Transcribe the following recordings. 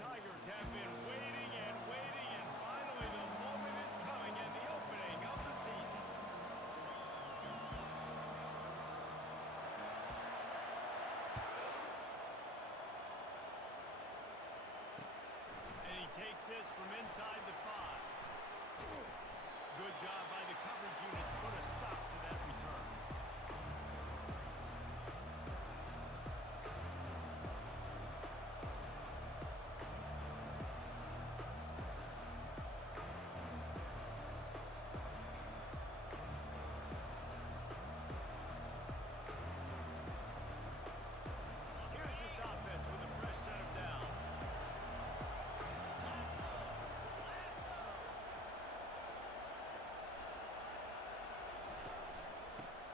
Tigers have been waiting and waiting, and finally the moment is coming in the opening of the season. And he takes this from inside the 5. Good job by the coverage unit to put a stop to that return.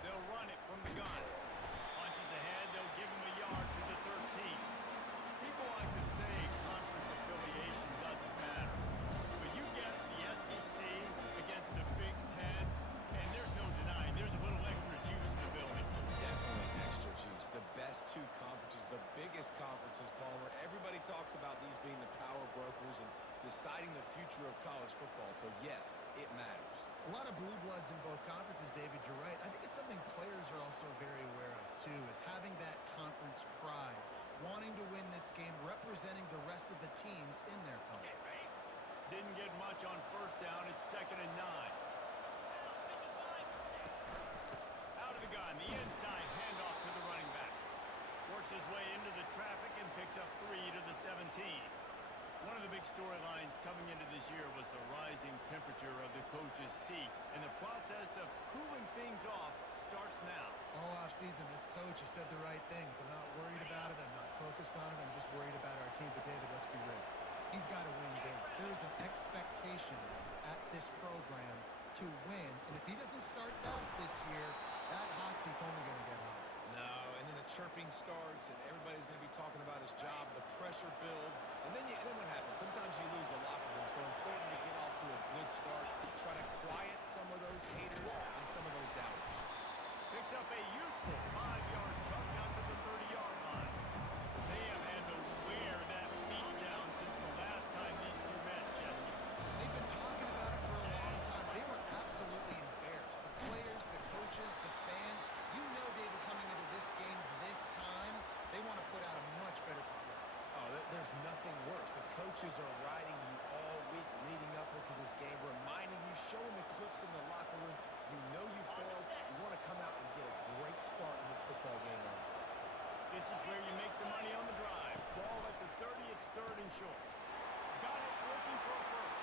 They'll run it from the gun. Punches ahead, they'll give him a yard to the 13. People like to say conference affiliation doesn't matter. But you get the SEC against the Big Ten, and there's no denying there's a little extra juice in the building. Definitely extra juice. The best two conferences, the biggest conferences, Palmer. Everybody talks about these being the power brokers and deciding the future of college football. So, yes, it matters. A lot of blue bloods in both conferences, David, you're right. I think it's something players are also very aware of, too, is having that conference pride, wanting to win this game, representing the rest of the teams in their conference. Didn't get much on first down. It's 2nd and 9. Out of the gun, the inside handoff to the running back. Works his way into the traffic and picks up 3 to the 17. One of the big storylines coming into this year was the rising temperature of the coach's seat, and the process of cooling things off starts now. All offseason, this coach has said the right things. I'm not worried about it. I'm not focused on it. I'm just worried about our team. But, David, let's be real. He's got to win games. There is an expectation at this program to win, and if he doesn't start fast this year, that hot seat's only going to get hot. No, and then the chirping starts, and everybody's going to be talking about his job. The pressure builds, and then what happens? Sometimes you lose the locker room, so important to get off to a good start. Try to quiet some of those haters and some of those doubters. Picks up a useful 5-yard chunk out to the 30-yard line. They have had to wear that beat down since the last time these two met, Jesse. They've been talking about it for a long time. They were absolutely embarrassed. The players, the coaches, the fans. You know, David, coming into this game this time, they want to put out a much better performance. Oh, there's nothing worse. The coaches are riding you all week leading up into this game, reminding you, showing the clips in the locker room. You know you failed. You want to come out and get a great start in this football game. This is where you make the money on the drive. Ball at the 30, it's 3rd and short. Got it, looking for a first.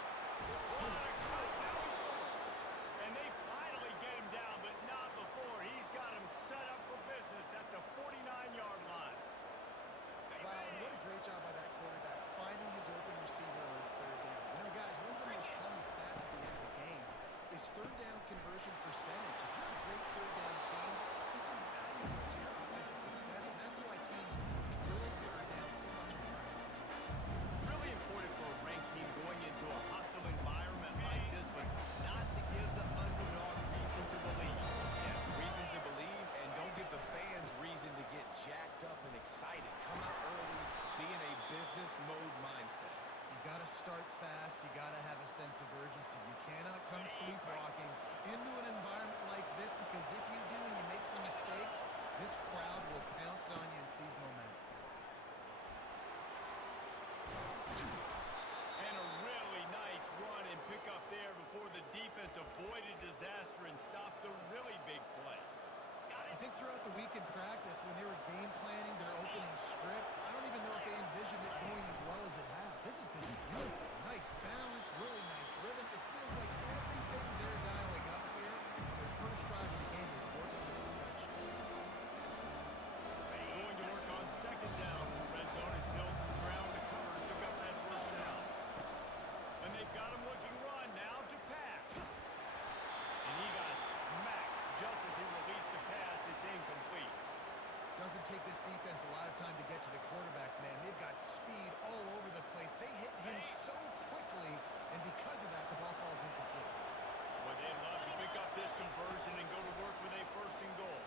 What a cut, now he scores. And they finally get him down, but not before. He's got him set up for business at the 49-yard line. Wow, and what a great job by that quarterback, finding his open receiver on 3rd down. You know, guys, one of the most telling stats at the end of the game is 3rd down conversion percentage. If you're a great 3rd down team, it's invaluable to your offensive success, and that's why teams drill 3rd down so much in practice. Really important for a ranked team going into a hostile environment like this one, not to give the underdog reason to believe. Yes, reason to believe, and don't give the fans reason to get jacked up and excited. Come out early, be in a business mode mindset. You got to start fast. You got to have a sense of urgency. You cannot come sleepwalking into an environment like this, because if you do and you make some mistakes, this crowd will pounce on you and seize momentum. And a really nice run and pick up there before the defense avoided disaster and stopped the really big play. I think throughout the week in practice, when they were game planning their opening script, I don't even know if they envisioned it going as well as it has. This has been beautiful. Nice balance, really nice rhythm. It feels like everything they're dialing up here, their first drive of the game is working to perfection. Going to work on 2nd down. Red zone is still some ground to cover to pick up that 1st down. And they've got him looking run now to pass. And he got smacked just as he released the pass. It's incomplete. Doesn't take this defense a lot of time to get to the quarterback, man. They've got speed all over the place. They hit him so quickly, and because of that, the ball falls incomplete. Well, they'd love to pick up this conversion and go to work with a 1st and goal.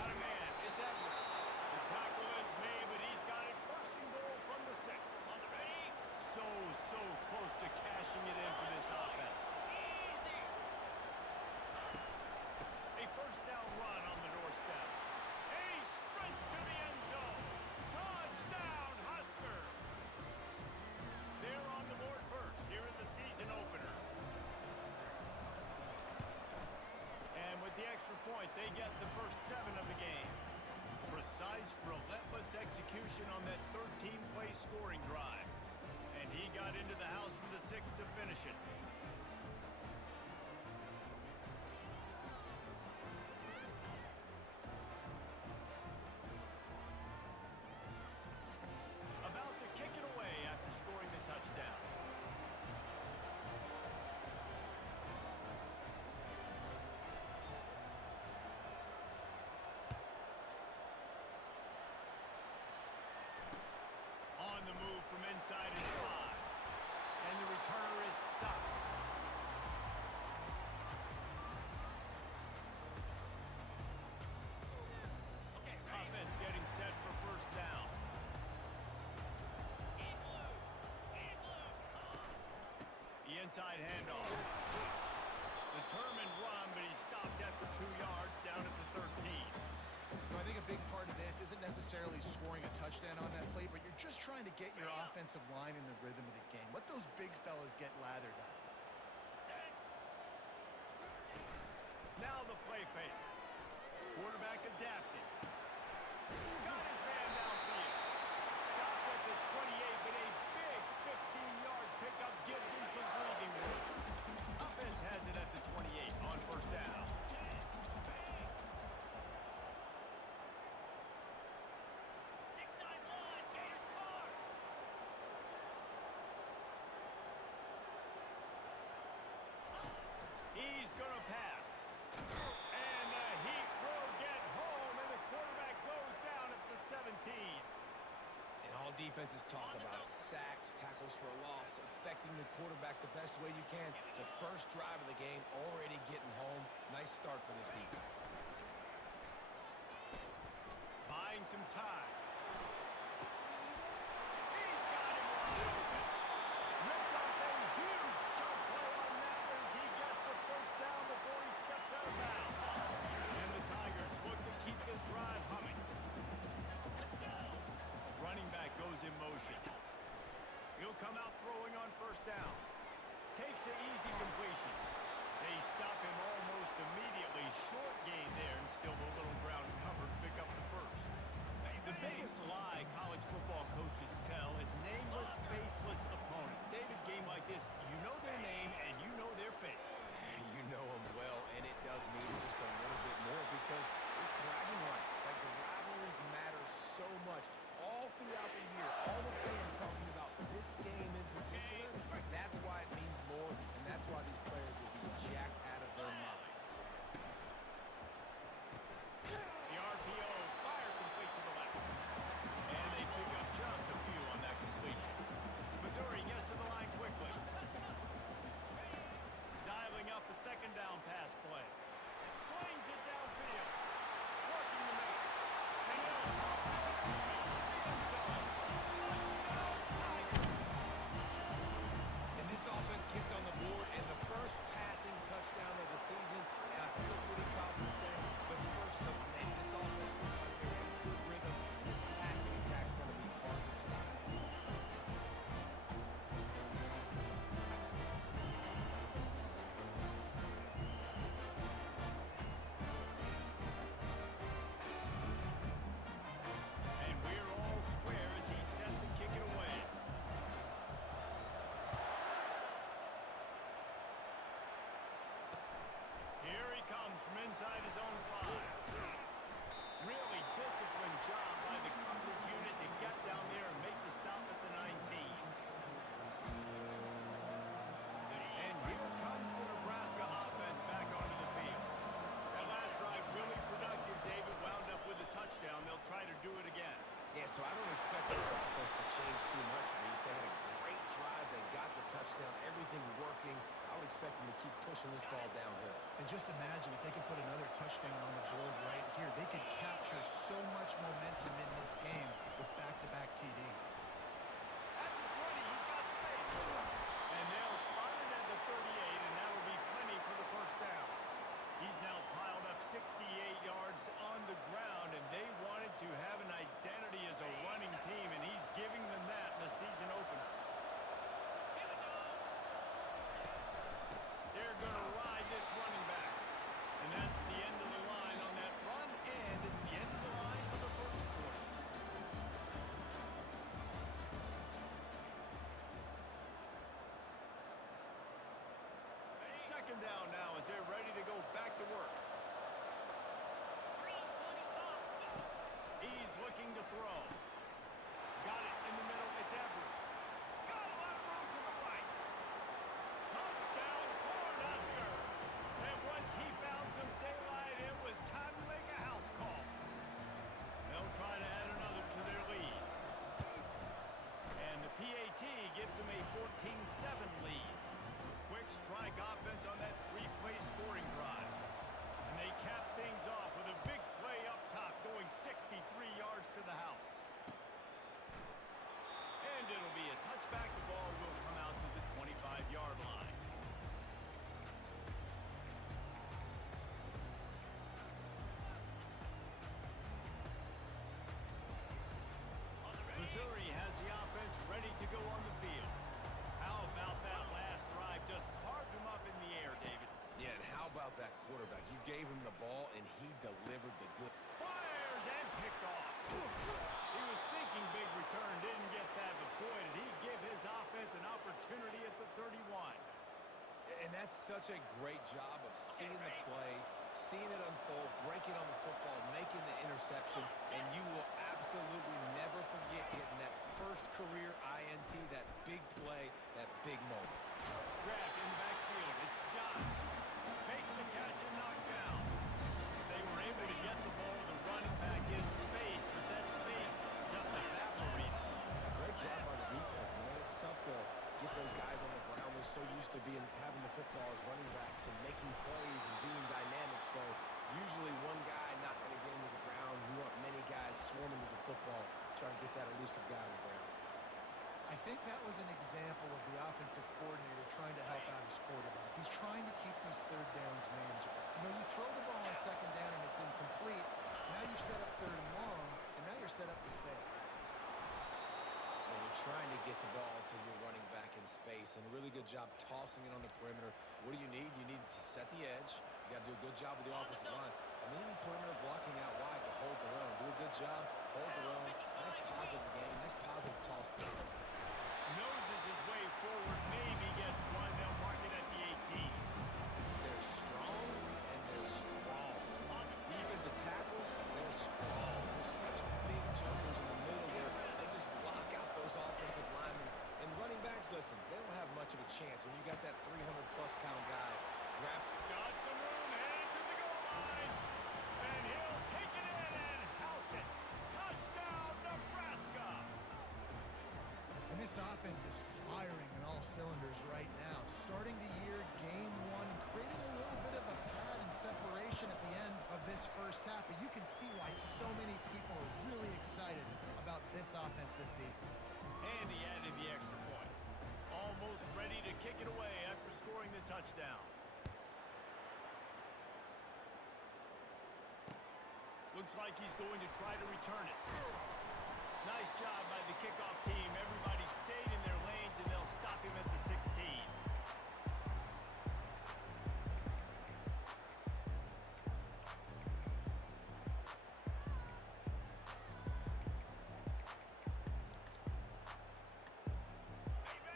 Got a man. It's Everett. The tackle is made, but he's got it 1st and goal from the 7. point, they get the first 7 of the game. Precise, relentless execution on that 13-play scoring drive. And he got into the house from the 6 to finish it. About to kick it away after scoring the touchdown. On the move from inside his 5. And the returner is stopped. Offense getting set for first down. The inside handoff. Determined run, but he stopped after 2 yards down at the 13. I think a big part of this isn't necessarily scoring a touchdown on that play, but you're just trying to get your offensive line in the rhythm of the game. Let those big fellas get lathered up. Now the play fake. Quarterback adapting. Got his man downfield. Stopped at the 28, but a big 15-yard pickup gives him some breathing room. Offense has it at the 28 on first down. He's going to pass. And the Heat will get home, and the quarterback goes down at the 17. And all defenses talk about it. Sacks, tackles for a loss, affecting the quarterback the best way you can. The first drive of the game, already getting home. Nice start for this defense. Buying some time. He's got him wide open. Ripped off a huge shot play on that as he gets the first down before he steps out of bounds. And the Tigers look to keep this drive humming. Running back goes in motion. He'll come out throwing on first down. Takes the easy completion. They stop him almost immediately. Short gain there and still a little ground covered to pick up the first. The biggest lie college football coaches tell is nameless, faceless opponent. David, game like this, you know their name and you know their face. You know them well, and it does mean just a little bit more because it's bragging rights. Like, the rivalries matter so much. All throughout the year, all the fans talking about this game in particular, that's why it means more, and that's why these players will be jacked out of their minds. The RPO, fire complete to the left. And they pick up just a few on that completion. Missouri gets to the line quickly. Dialing up a second down pass play. Slings it downfield. Working the middle. And he'll take it to the end zone. Touchdown, Tigers! And this offense gets on the board, and the first passing touchdown of the season, and I feel pretty confident saying the first of many. This offense looks like they're in good rhythm, and this passing attack's going to be hard to stop. And we're all square as he's set to kick it away. Here he comes from inside his own 5. Really disciplined job by the coverage unit to get down there and make the stop at the 19. And here comes the Nebraska offense back onto the field. That last drive really productive. David wound up with a touchdown. They'll try to do it again. Yeah, so I don't expect this offense to change too much, Reese. They had a great drive. They got the touchdown, everything working. I would expect them to keep pushing this ball downhill. And just imagine if they could put another touchdown on the board right here. They could capture so much momentum in this game with back-to-back TDs. At the 20, he's got space. And they'll spot it at the 38, and that'll be plenty for the first down. He's now piled up 68 yards on the ground, and they wanted to have an identity as a running team, and he's giving them that in the season opener. They're going to ride this running back. And that's the end of the line. second down now as they're ready to go back to work. He's looking to throw. Got it in the middle. It's Everett. Got a lot of room to the right. Touchdown, Cornhuskers. And once he found some daylight, it was time to make a house call. They'll try to add another to their lead. And the PAT gives them a 14-7 lead. Quick strike offense on that three-play scoring drive. And they cap things off with a big play up top going 63 yards to the house. And it'll be a touchback. The ball will come out to the 25-yard line. Missouri has the offense ready to go on the field. How about that last drive? Just carved him up in the air, David. Yeah, and how about that quarterback? You gave him the ball, and he delivered the good. Fires and picked off. He was thinking big return, didn't get that, but boy, did he give his offense an opportunity at the 31. And that's such a great job of seeing the play, seeing it unfold, breaking on the football, making the interception, and you will absolutely never forget getting that first career INT, that big play, that big moment. Grabbed in the backfield. It's John. Makes the catch and knocked down. They were able to get the ball to the running back in space, but that space just evaporated. Great job by the defense, man. It's tough to get those guys on the ground. They're so used to having the football as running backs and making plays and being dynamic. So usually one guy not going to get into the ground. We want many guys swarming to the football, trying to get that elusive guy on the ground. I think that was an example of the offensive coordinator trying to help out his quarterback. He's trying to keep these third downs manageable. You know, you throw the ball on second down and it's incomplete. Now you've set up third and long, and now you're set up to fail. And you're trying to get the ball to your running back in space, and a really good job tossing it on the perimeter. What do you need? You need to set the edge. You got to do a good job with the offensive line. And then you need perimeter blocking out wide to hold their own. Do a good job, hold their own. Nice positive game, nice positive toss play. Noses his way forward, maybe gets one. They'll mark it at the 18. They're strong, and they're strong. Defensive tackles, they're strong. There's such big jumpers in the middle where they just lock out those offensive linemen. And running backs, listen, they don't have much of a chance when you got that 300-plus pound guy. Got some room, headed to the goal line. And he'll take it in and house it. Touchdown, Nebraska. And this offense is firing on all cylinders right now. Starting the year, game one, creating a little bit of a pad and separation at the end of this first half. But you can see why so many people are really excited about this offense this season. And he added the extra point. Almost ready to kick it away after scoring the touchdown. Looks like he's going to try to return it. Nice job by the kickoff team. Everybody stayed in their lanes, and they'll stop him at the 16.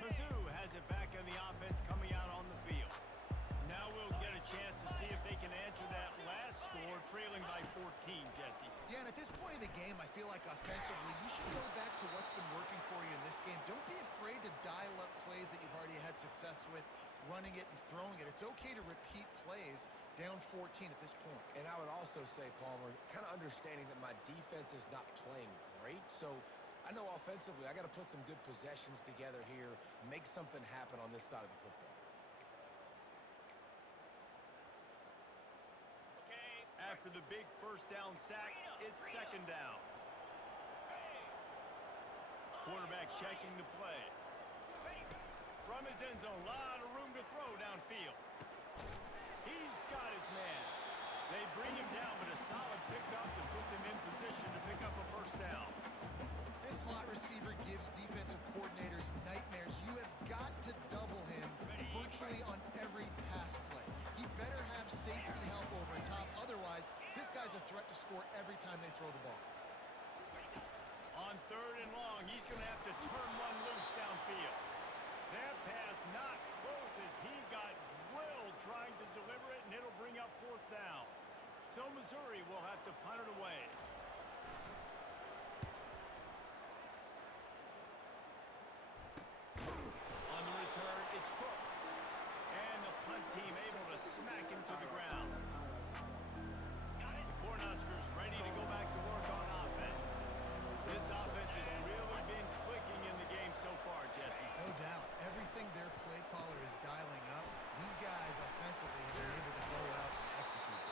Mizzou has it back on the offense coming out on the field. Now we'll get a chance to see if they can answer that last score, trailing by 14, Jesse. Yeah, and at this point of the game, I feel like offensively, you should go back to what's been working for you in this game. Don't be afraid to dial up plays that you've already had success with, running it and throwing it. It's okay to repeat plays down 14 at this point. And I would also say, Palmer, kind of understanding that my defense is not playing great, so I know offensively I got to put some good possessions together here, make something happen on this side of the football. After the big first down sack, it's second down. Quarterback checking the play. From his end zone, lot of room to throw downfield. He's got his man. They bring him down, but a solid pickup to put them in position to pick up a first down. This slot receiver gives defensive coordinators nightmares. You have got to double him virtually on every pass play. He better have safety help over top. Otherwise, this guy's a threat to score every time they throw the ball. On third and long, he's going to have to turn one loose downfield. That pass not close as he got drilled trying to deliver it, and it'll bring up fourth down. So Missouri will have to punt it away. On the return, it's Cooks. And the punt team able to smack him to the ground. The Cornhuskers ready to go back to work on offense. This offense has really been clicking in the game so far, Jesse. No doubt. Everything their play caller is dialing up, these guys offensively have been able to go out and execute.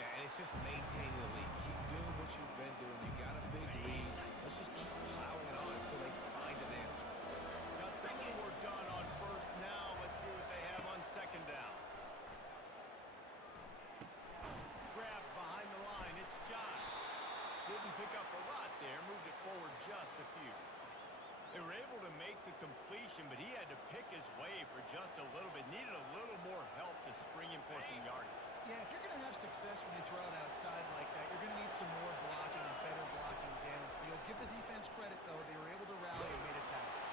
Yeah, and it's just maintaining the lead. Keep doing what you've been doing. You got a big lead. Let's just keep piling it on until they find an answer. Got some of the work done on first. Now let's see what they have on second down. Grab behind the line. It's Josh. Didn't pick up a lot there. Moved it forward just a few. They were able to make the completion, but he had to pick his way for just a little bit. Needed a little more help to spring him for some yardage. Yeah, if you're going to have success when you throw it outside like that, you're going to need some more blocking and better blocking downfield. Give the defense credit, though. They were able to rally and made a tackle.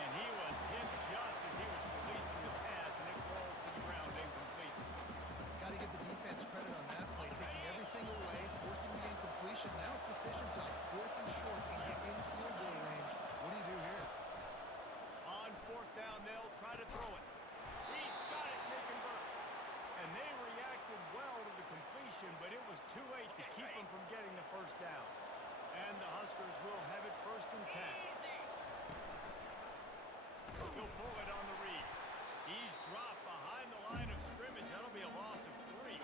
And he was hit just as he was releasing the pass, and it falls to the ground incomplete. Got to give the defense credit on that play, taking everything away, forcing the incompletion. Now it's decision time. Fourth and short in field goal range. What do you do here? On fourth down, they'll try to throw it. He's got it, and they convert. And they reacted well to the completion, but it was too late to keep them from getting the first down. And the Huskers will have it first and 10. He'll pull it on the read. He's dropped behind the line of scrimmage. That'll be a loss of 3.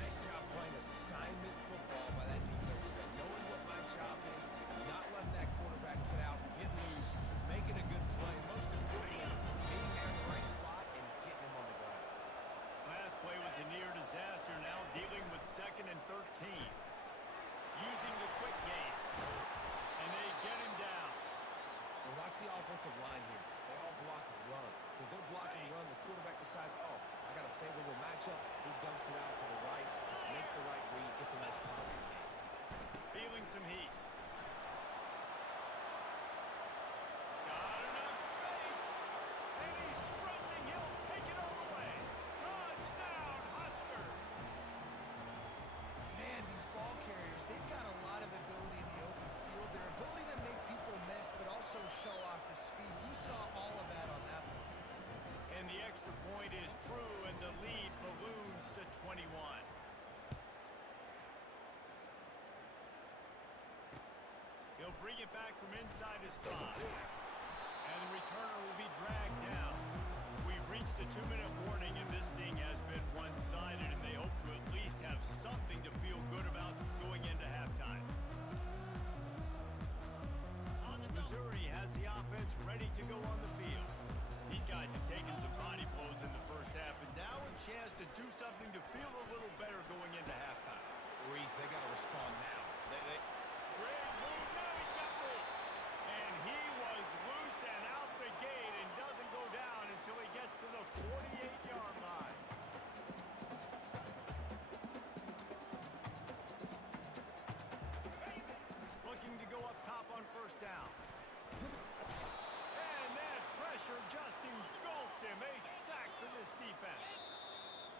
Nice job playing assignment football by that defensive end. Knowing what my job is, not letting that quarterback get out, get loose, making a good play. Most importantly, being there in the right spot and getting him on the ground. Last play was a near disaster. Now dealing with 2nd and 13. Using the quick game. And they get him down. And watch the offensive line here. They all block run. Because they're blocking run, the quarterback decides, oh, I got a favorable matchup. He dumps it out to the right, makes the right read, gets a nice positive game. Feeling some heat. Got enough space. And he's sprinting. He'll take it all the way. Touchdown, Husker. Man, these ball carriers, they've got a lot of ability in the open field. Their ability to make people miss, but also show off the speed. You saw all of that on that one. And the extra point is true, and the lead balloons to 21. He'll bring it back from inside his 5. And the returner will be dragged down. We've reached the 2-minute warning, and this thing has been one-sided, and they hope to at least have something to feel good about going into halftime. Missouri has the offense ready to go on the field. These guys have taken some body blows in the first half, and now a chance to do something to feel a little better going into halftime. Reese, they got to respond now. Great move. Now he's got room. And he was loose and out the gate and doesn't go down until he gets to the 48-yard line. Looking to go up top on first down. And that pressure just engulfed him. A sack for this defense.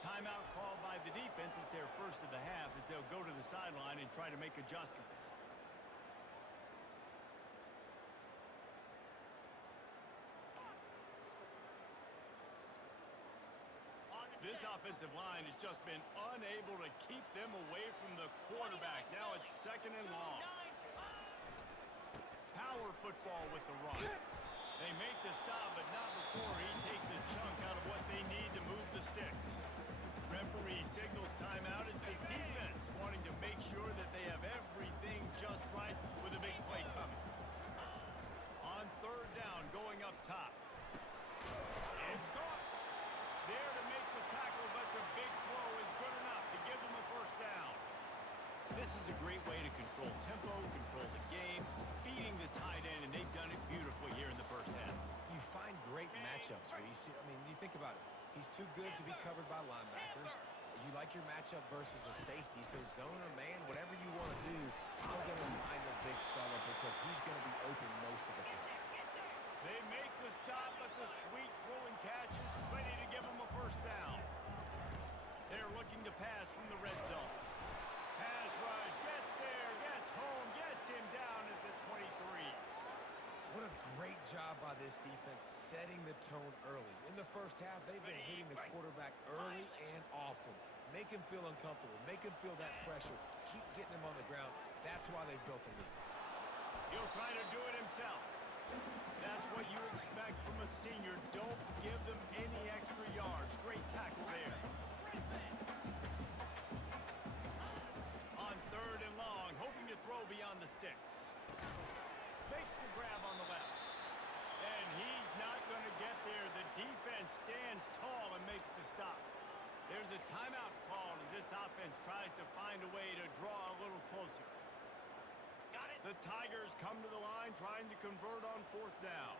Timeout called by the defense. It's their first of the half as they'll go to the sideline and try to make adjustments. This offensive line has just been unable to keep them away from the quarterback. Now it's 2nd and long. Power football with the run. They make the stop, but not before he takes a chunk out of what they need to move the sticks. Referee signals timeout as the defense wanting to make sure that they have everything just right with a big play coming. On third down, going up top. It's caught. There to make the tackle, but the big throw is good enough to give them a first down. This is a great way to control tempo, control the game, feeding the tight end, and they've done it beautifully here in the first half. You find great matchups, Reese. I mean, you think about it. He's too good to be covered by linebackers. You like your matchup versus a safety, so zone or man, whatever you want to do, I'm going to find the big fella because he's going to be open most of the time. They make the stop, but the sweet rolling catch is ready to give them a first down. They're looking to pass from the red zone. Pass rush, gets there, gets home, gets him down at the 23. What a great job by this defense setting the tone early. In the first half, they've been hitting the quarterback early and often. Make him feel uncomfortable. Make him feel that pressure. Keep getting him on the ground. That's why they built the lead. He'll try to do it himself. That's what you expect from a senior. Don't give them any extra yards. Great tackle there. On 3rd and long, hoping to throw beyond the sticks. Makes the grab on the left. And he's not going to get there. The defense stands tall and makes the stop. There's a timeout called as this offense tries to find a way to draw a little closer. Got it. The Tigers come to the line trying to convert on 4th down.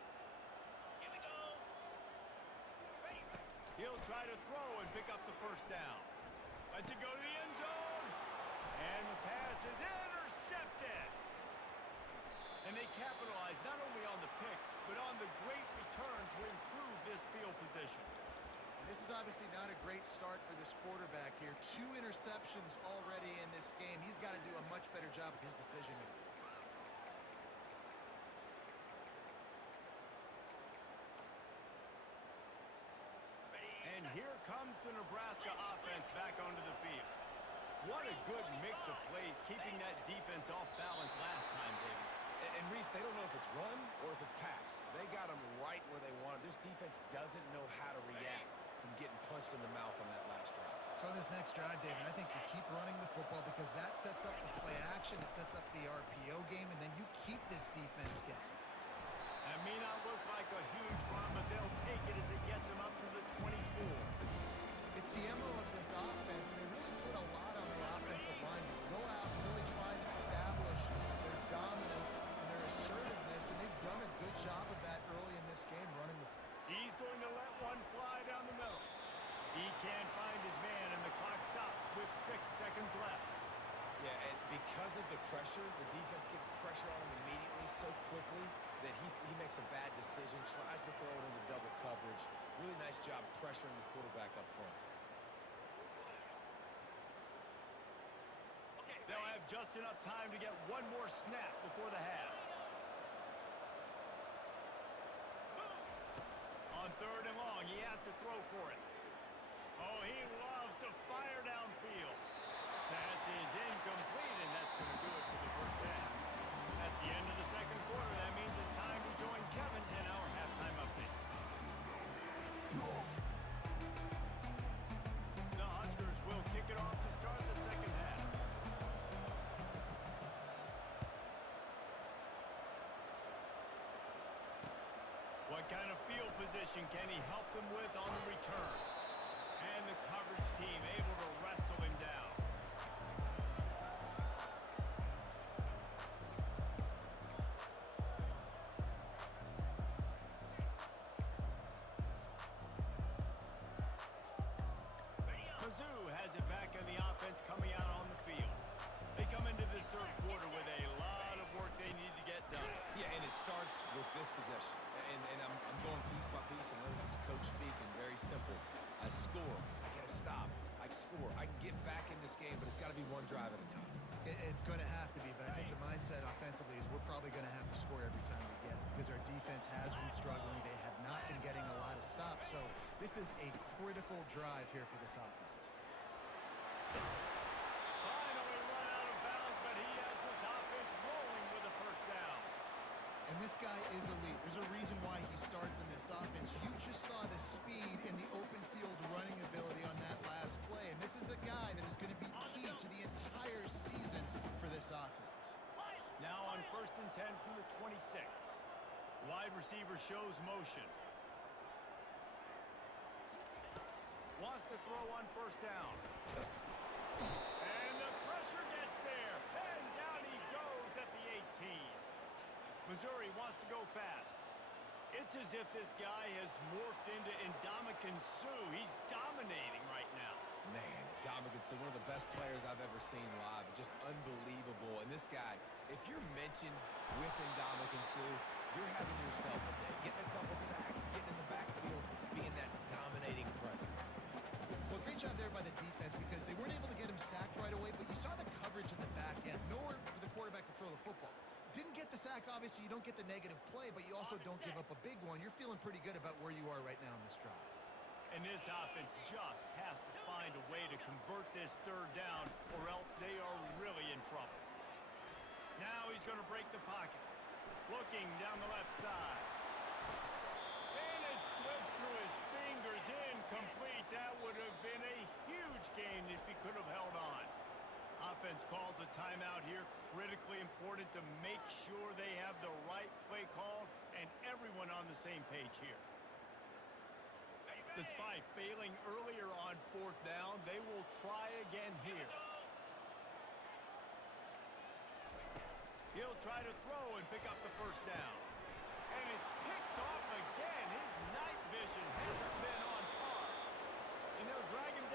Here we go. Ready. He'll try to throw and pick up the 1st down. Lets it go to the end zone. And the pass is intercepted. And they capitalize not only on the pick, but on the great return to improve this field position. This is obviously not a great start for this quarterback here. 2 interceptions already in this game. He's got to do a much better job with his decision making. And here comes the Nebraska offense back onto the field. What a good mix of plays, keeping that defense off balance last time, David. And Reese, they don't know if it's run or if it's pass. They got them right where they want them. This defense doesn't know how to react from getting punched in the mouth on that last drive. So on this next drive, David, I think you keep running the football because that sets up the play action, it sets up the RPO game, and then you keep this defense guessing. That may not look like a huge run, but they'll take it as it gets them up to the 24. It's the MO of this offense, and they really put a lot on the offensive line to go out and really try and establish their dominance and their assertiveness, and they've done a good job of that early in this game running the. He's going to let one fly down the middle. He can't find his man, and the clock stops with 6 seconds left. Yeah, and because of the pressure, the defense gets pressure on him immediately so quickly that he makes a bad decision, tries to throw it into double coverage. Really nice job pressuring the quarterback up front. They'll have just enough time to get one more snap before the half. On 3rd and long, he has to throw for it. Oh, he loves to fire downfield. Pass is incomplete, and that's going to do it for the 1st half. That's the end of the 2nd quarter. That means it's time to join Kevin in our halftime update. The Huskers will kick it off to start the 2nd half. What kind of field position can he help them with on the return? And the coverage team able to wrestle him down. Mizzou has it back in the offense coming out on the field. They come into this 3rd quarter with a lot of work they need to get done. Yeah, and it starts with this possession. And I'm going piece by piece. I know this is coach speaking, very simple. I score, I get a stop, I score. I can get back in this game, but it's got to be one drive at a time. It's going to have to be, but I think the mindset offensively is we're probably going to have to score every time we get it because our defense has been struggling. They have not been getting a lot of stops, so this is a critical drive here for this offense. Finally run out of bounds, but he has this offense rolling with a 1st down. And this guy is elite. There's a reason why he starts in this offense. You just saw the speed and the open field running ability on that last play. And this is a guy that is going to be key to the entire season for this offense. Now on 1st and 10 from the 26. Wide receiver shows motion. Wants to throw on 1st down. And the pressure gets there. And down he goes at the 18. Missouri wants to go fast. It's as if this guy has morphed into Ndamukong Suh. He's dominating right now. Man, Ndamukong Suh, one of the best players I've ever seen live. Just unbelievable. And this guy, if you're mentioned with Ndamukong Suh, you're having yourself a day. Getting a couple sacks, getting in the backfield, being that dominating presence. Well, great job there by the defense because they weren't able to get him sacked right away, but you saw the coverage in the back end. Nowhere for the quarterback to throw the football. Didn't get the sack, obviously. You don't get the negative play, but you also don't give up a big one. You're feeling pretty good about where you are right now in this drive. And this offense just has to find a way to convert this third down, or else they are really in trouble. Now he's going to break the pocket. Looking down the left side. And it slips through his fingers, incomplete. That would have been a huge gain if he could have held on. Offense calls a timeout here. Critically important to make sure they have the right play called and everyone on the same page here. Despite failing earlier on fourth down, they will try again here. He'll try to throw and pick up the first down. And it's picked off again. His night vision hasn't been on par. And they'll drag him